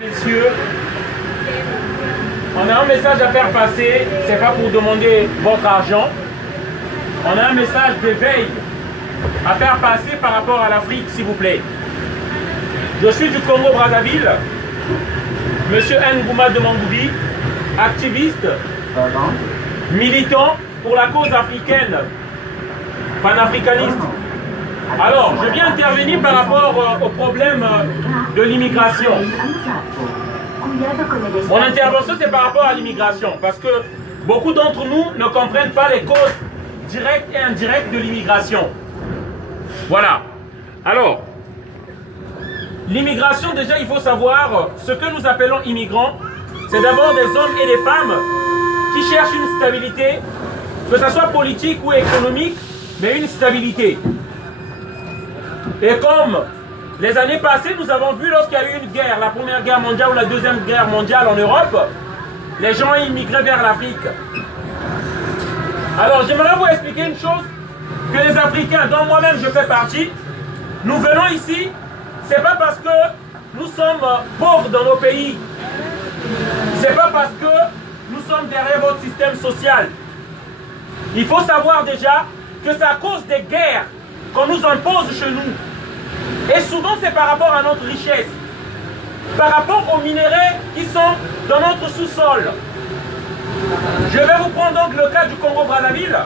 Messieurs, on a un message à faire passer, c'est pas pour demander votre argent. On a un message d'éveil à faire passer par rapport à l'Afrique, s'il vous plaît. Je suis du Congo-Brazzaville, Monsieur Ngouma de Mangoubi, activiste, militant pour la cause africaine, panafricaniste. Alors, je viens intervenir par rapport au problème de l'immigration. Mon intervention, c'est par rapport à l'immigration, parce que beaucoup d'entre nous ne comprennent pas les causes directes et indirectes de l'immigration. Voilà. Alors, l'immigration, déjà, il faut savoir, ce que nous appelons immigrants, c'est d'abord des hommes et des femmes qui cherchent une stabilité, que ce soit politique ou économique, mais une stabilité. Et comme les années passées, nous avons vu lorsqu'il y a eu une guerre, la première guerre mondiale ou la deuxième guerre mondiale en Europe, les gens immigraient vers l'Afrique. Alors j'aimerais vous expliquer une chose, que les Africains, dont moi-même je fais partie, nous venons ici, c'est pas parce que nous sommes pauvres dans nos pays, c'est pas parce que nous sommes derrière votre système social. Il faut savoir déjà que c'est à cause des guerres qu'on nous impose chez nous. Et souvent c'est par rapport à notre richesse, par rapport aux minéraux qui sont dans notre sous-sol. Je vais vous prendre donc le cas du Congo-Brazzaville.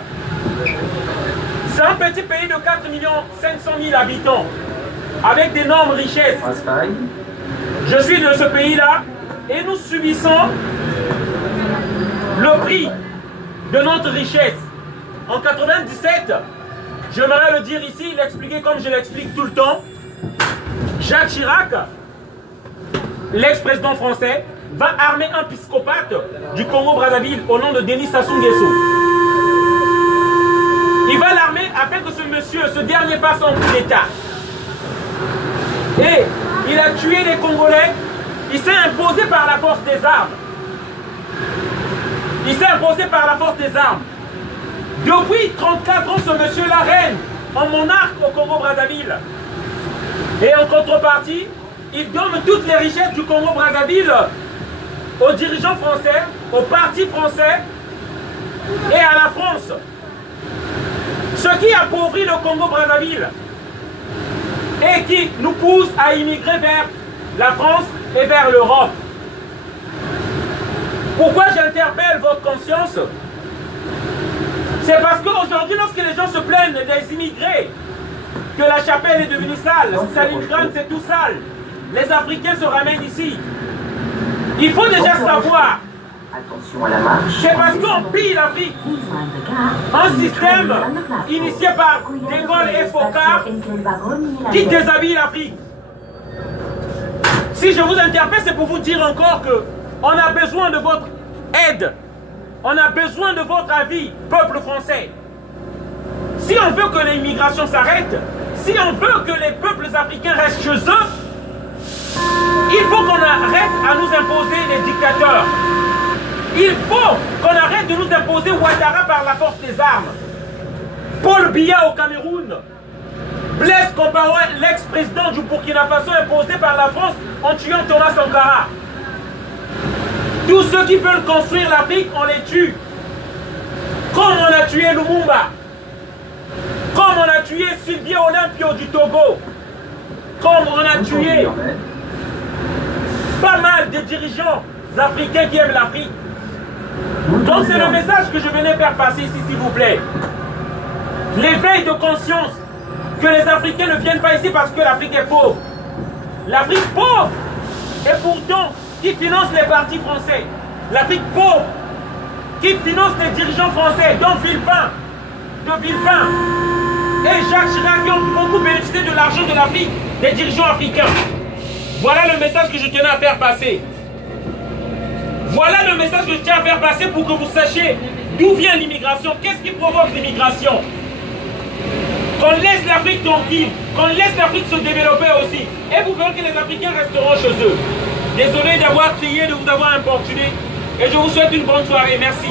C'est un petit pays de 4 500 000 habitants, avec d'énormes richesses. Je suis de ce pays-là et nous subissons le prix de notre richesse. En 97, j'aimerais le dire ici, l'expliquer comme je l'explique tout le temps. Jacques Chirac, l'ex-président français, va armer un psychopathe du Congo-Brazzaville au nom de Denis Sassou Nguesso. Il va l'armer afin que ce monsieur, ce dernier fasse un coup d'État. Et il a tué les Congolais, il s'est imposé par la force des armes. Il s'est imposé par la force des armes. Depuis 34 ans, ce monsieur-là règne en monarque au Congo-Brazzaville. Et en contrepartie, il donne toutes les richesses du Congo-Brazzaville aux dirigeants français, aux partis français et à la France. Ce qui appauvrit le Congo-Brazzaville et qui nous pousse à immigrer vers la France et vers l'Europe. Pourquoi j'interpelle votre conscience? C'est parce qu'aujourd'hui, lorsque les gens se plaignent des immigrés, que la chapelle est devenue sale, Stalingrad c'est tout sale, les Africains se ramènent ici. Il faut déjà savoir, c'est parce qu'on pille l'Afrique. Un système initié par De Gaulle et Foccart qui déshabille l'Afrique. Si je vous interpelle, c'est pour vous dire encore que on a besoin de votre aide. On a besoin de votre avis, peuple français. Si on veut que l'immigration s'arrête, si on veut que les peuples africains restent chez eux, il faut qu'on arrête à nous imposer les dictateurs. Il faut qu'on arrête de nous imposer Ouattara par la force des armes. Paul Biya au Cameroun. Blaise Compaoré, l'ex-président du Burkina Faso, imposé par la France en tuant Thomas Sankara. Tous ceux qui veulent construire l'Afrique, on les tue. Comme on a tué Lumumba. Comme on a tué Sylvie Olympio du Togo. Comme on a tué pas mal de dirigeants africains qui aiment l'Afrique. Donc c'est le message que je venais faire passer ici, s'il vous plaît. L'éveil de conscience que les Africains ne viennent pas ici parce que l'Afrique est pauvre. L'Afrique pauvre et pourtant qui finance les partis français. L'Afrique pauvre qui finance les dirigeants français, dont Villepin, et Jacques Chirac qui ont beaucoup bénéficié de l'argent de l'Afrique, des dirigeants africains. Voilà le message que je tenais à faire passer. Voilà le message que je tiens à faire passer pour que vous sachiez d'où vient l'immigration, qu'est-ce qui provoque l'immigration. Qu'on laisse l'Afrique tranquille, qu'on laisse l'Afrique se développer aussi. Et vous verrez que les Africains resteront chez eux. Désolé d'avoir crié, de vous avoir importuné. Et je vous souhaite une bonne soirée. Merci.